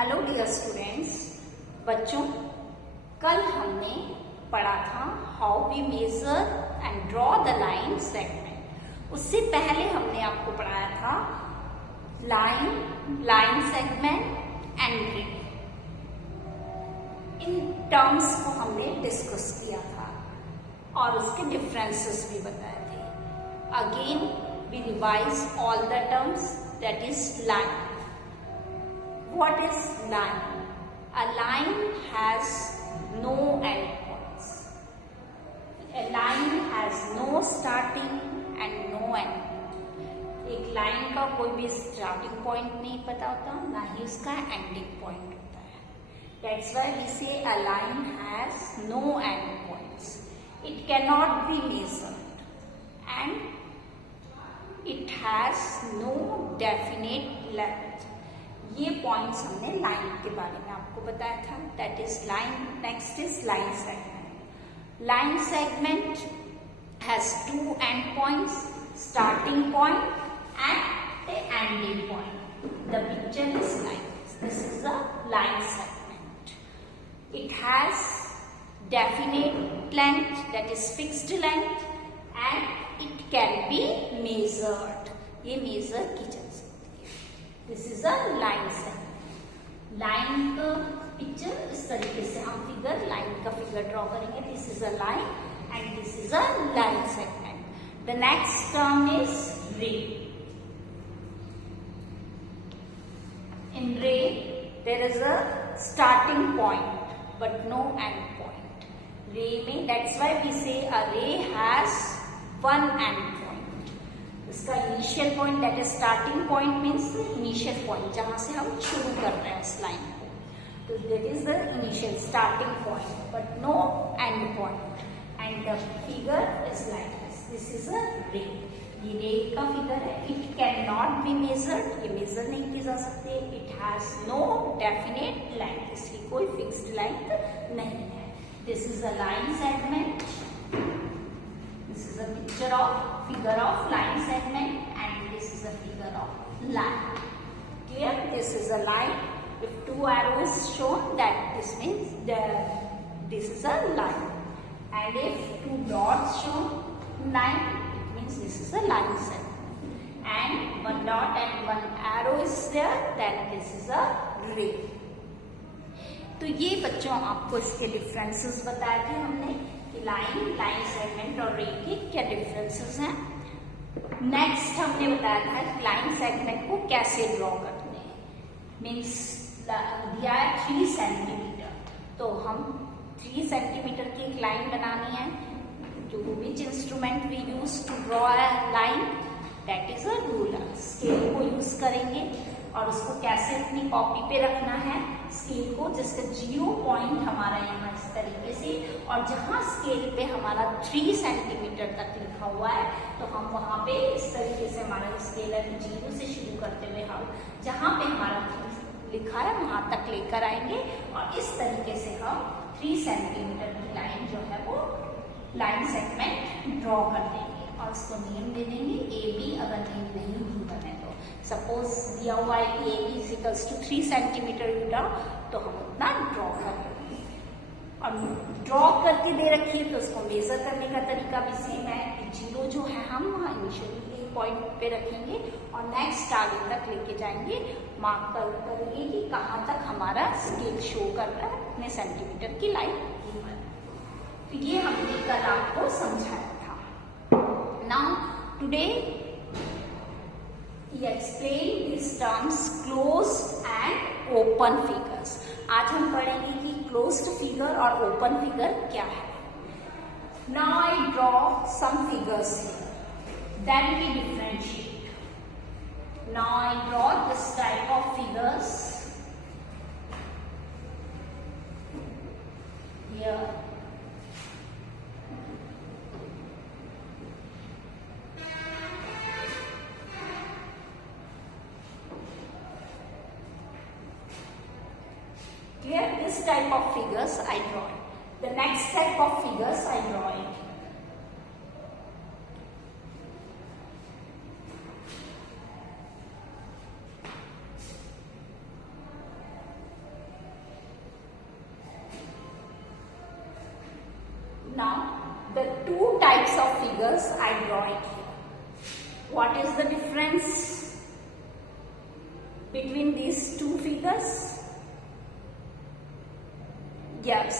Hello dear students, बच्चों कल हमने पढ़ा था how we measure and draw the line segment. उससे पहले हमने आपको पढ़ाया था लाइन सेगमेंट एंड रे। इन टर्म्स को हमने डिस्कस किया था और उसके डिफरेंसेस भी बताए थे। Again we revise all the terms, that is line. What is line? A line has no endpoints. A line has no starting and no end. एक लाइन का कोई भी स्टार्टिंग पॉइंट नहीं पता होता, ना ही उसका एंडिंग पॉइंट होता है। That's why we say a line has no endpoints. It cannot be measured and it has no definite length. ये पॉइंट्स हमने लाइन के बारे में आपको बताया था, that is line. Next is line segment. Line segment has two end points, starting point and a ending point. The picture is like this is a line segment. It has definite length, that is fixed length, and it can be measured. ये measure की जा सकती है। This is a line segment. Line का picture इस तरीके से हम लाइन का फिगर ड्रॉ करेंगे। This is a line and this is a line segment. The next term is ray. In ray there is a starting point but no end point. Ray में that's why we say a ray has one end point. इसका initial point, that is starting point means initial point, जहां से हम शुरू कर रहे हैं इस लाइन को, तो that is the initial starting point but no end point. And the figure is like this is a ray. ये रे का फिगर है। It can not be measured, ये मेजर नहीं की जा सकती। It has no definite length, इसकी कोई फिक्स्ड लेंथ नहीं है। This is a line segment. This is a picture of figure of line segment and this is a figure of line. Clear? This is a line with two arrows shown, that this means this is a line. And if two dots shown, line, it means this is a line segment. And one dot and one arrow is there, then this is a ray. तो ये बच्चों आपको इसके differences बताए थे हमने कि line segment और रे के क्या डिफरेंसेस हैं। नेक्स्ट हमने बताया था कि लाइन सेगमेंट को कैसे ड्रॉ करते हैं। मीन्स दिया है 3 सेंटीमीटर, तो हम 3 सेंटीमीटर की एक लाइन बनानी है। तो which instrument we use to draw a line, that is a ruler. Scale को यूज करेंगे और उसको कैसे अपनी कॉपी पे रखना है, स्केल को, जिसका 0 पॉइंट हमारा यहाँ इस तरीके से, और जहाँ स्केल पे हमारा 3 सेंटीमीटर तक लिखा हुआ है तो हम वहाँ पे इस तरीके से हमारा स्केल है 0 से शुरू करते हुए हम जहाँ पे हमारा 3 लिखा है वहाँ तक लेकर आएंगे और इस तरीके से हम 3 सेंटीमीटर की लाइन जो है वो लाइन सेगमेंट ड्रॉ कर देंगे और उसको नेम दे देंगे ए बी, अगर नेम नहीं भी बने तो। सपोज दिया हुआ है कि A B equals to 3 centimetre यूटा, तो हम उतना ड्रॉ कर देंगे। और ड्रॉ करके दे रखी है तो उसको मेजर करने का तरीका भी सेम है। 0 जो है हम वहाँ इनिशियली पॉइंट पे रखेंगे और नेक्स्ट आगे तक लेके जाएंगे, मार्क करेंगे कि कहाँ तक हमारा स्केल शो कर रहा है कितने सेंटीमीटर की लाइन। तो ये हमने कल आपको समझाया था। Now today he explained these terms closed and open figures. आज हम पढ़ेंगे कि closed figure और open figure क्या है। Now I draw some figures here, then we differentiate. Now I draw this type of figures here. Here this type of figures I draw it. The next type of figures I draw it. Now the two types of figures I draw it here. What is the difference between these two figures? Yes,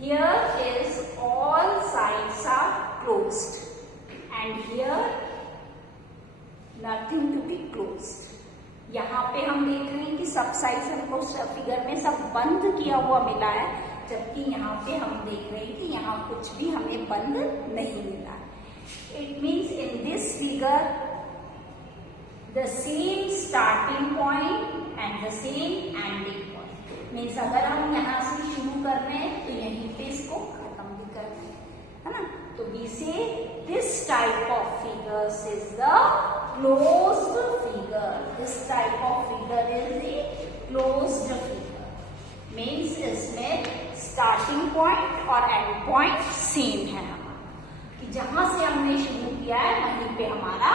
here is all sides are closed and here nothing to be closed. यहाँ पे हम देख रहे हैं कि सब sides हमको figure में सब बंद किया हुआ मिला है, जबकि यहाँ पे हम देख रहे हैं कि यहाँ कुछ भी हमें बंद नहीं मिला है। It means in this figure the same starting point and the same ending point. Means अगर हम यहाँ से शुरू कर रहे हैं तो यहीं पे इसको खत्म भी कर रहे हैं, है ना। तो we say this type of figures is the closed figure. This type of figure is a closed figure. Means इसमें स्टार्टिंग पॉइंट और एंड पॉइंट सेम है हमारा, कि जहां से हमने शुरू किया है वहीं पे हमारा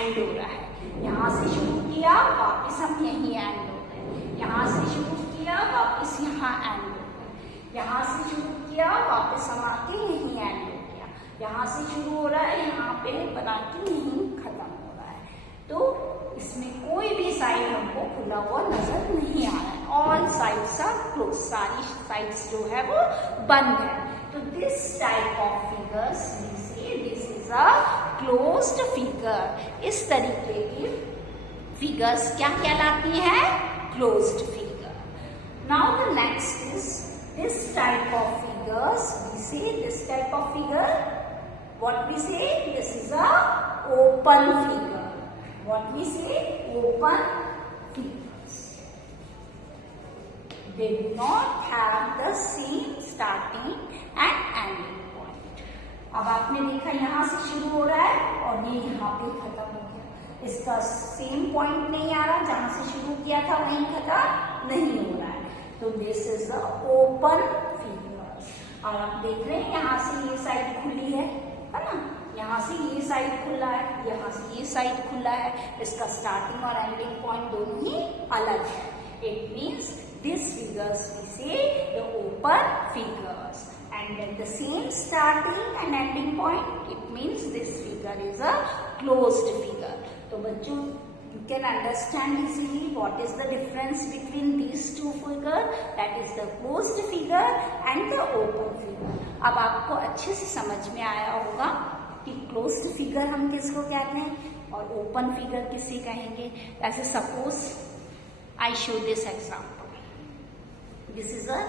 एंड हो रहा है। यहाँ से शुरू किया वापस हम यहीं एंड हो गए, यहाँ से शुरू किया वापस यहाँ एंड हो गए, यहाँ से शुरू किया वापस हम आके यहीं एंड हो गया, यहाँ से शुरू हो रहा है यहाँ पे बना के यहीं खत्म हो रहा है। तो इसमें कोई भी साइड हमको खुला हुआ नजर नहीं आ रहा है। ऑल साइड्स आर क्लोज, सारी साइड्स जो है वो बंद है। तो this type of figures we say this is a closed figure. इस तरीके की फिगर्स क्या कहलाती हैं? Closed figure. Now the next is this type of figures we say this type of figure what we say this is a open figure. What we say? Open figures. They do not have the same starting and ending point. अब आपने देखा यहाँ से शुरू हो रहा है और ये यहाँ पे खत्म हो गया। इसका सेम पॉइंट नहीं आ रहा, जहां से शुरू किया था वहीं खत्म नहीं हो रहा है। तो this is the open figures. और आप देख रहे हैं यहाँ से ये साइड खुली है ना, यहाँ से ये साइड खुला है, यहाँ से ये साइड खुला है। इसका स्टार्टिंग और एंडिंग पॉइंट दोनों ही अलग है। It means this figures we say the open figures and at the same starting and ending point it means this figure is a closed figure. तो बच्चों you can understand easily what is the difference between these two figure, that is the closed figure and the open figure। अब आपको अच्छे से समझ में आया होगा कि क्लोज्ड फिगर हम किसको कहते हैं और ओपन फिगर किसे कहेंगे। ऐसे suppose I show this example, this is a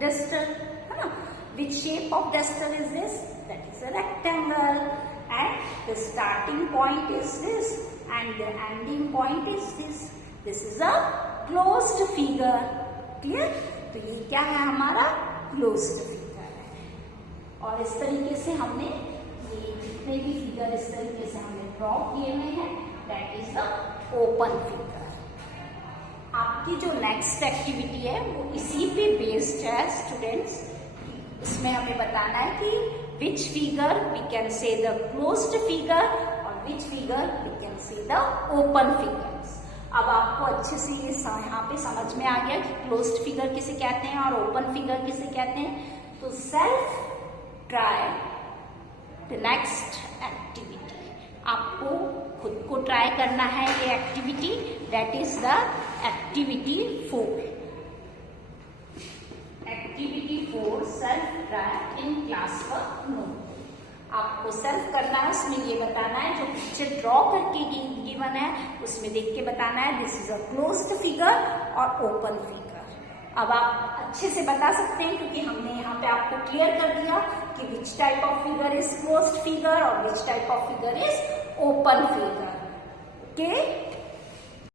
duster, है ना। Which shape of duster is this? That is a rectangle and the starting point is this and the ending point is this. This is a closed figure. Clear? तो ये क्या है? हमारा closed figure है। और इस तरीके से हमने ये जितने भी फिगर इस तरीके से हमने ड्रॉ किए हुए हैं, that is the open figure। आपकी जो नेक्स्ट एक्टिविटी है वो इसी पे बेस्ड है स्टूडेंट्स। इसमें हमें बताना है कि which figure we can say the closed figure और which figure we can say the open figures। अब आपको अच्छे से ये यहाँ पे समझ में आ गया कि closed figure किसे कहते हैं और open figure किसे कहते हैं। तो self try the next activity। आपको खुद को ट्राई करना है ये activity, that is the activity 4। Activity 4 self try in class work note. आपको सेल्फ करना है, उसमें ये बताना है जो पिक्चर ड्रॉ करके गिवन है उसमें देख के बताना है this is a closed figure और ओपन फिगर। अब आप अच्छे से बता सकते हैं क्योंकि हमने यहाँ पे आपको क्लियर कर दिया कि which type of figure is closed figure और which type of figure is open figure. Okay.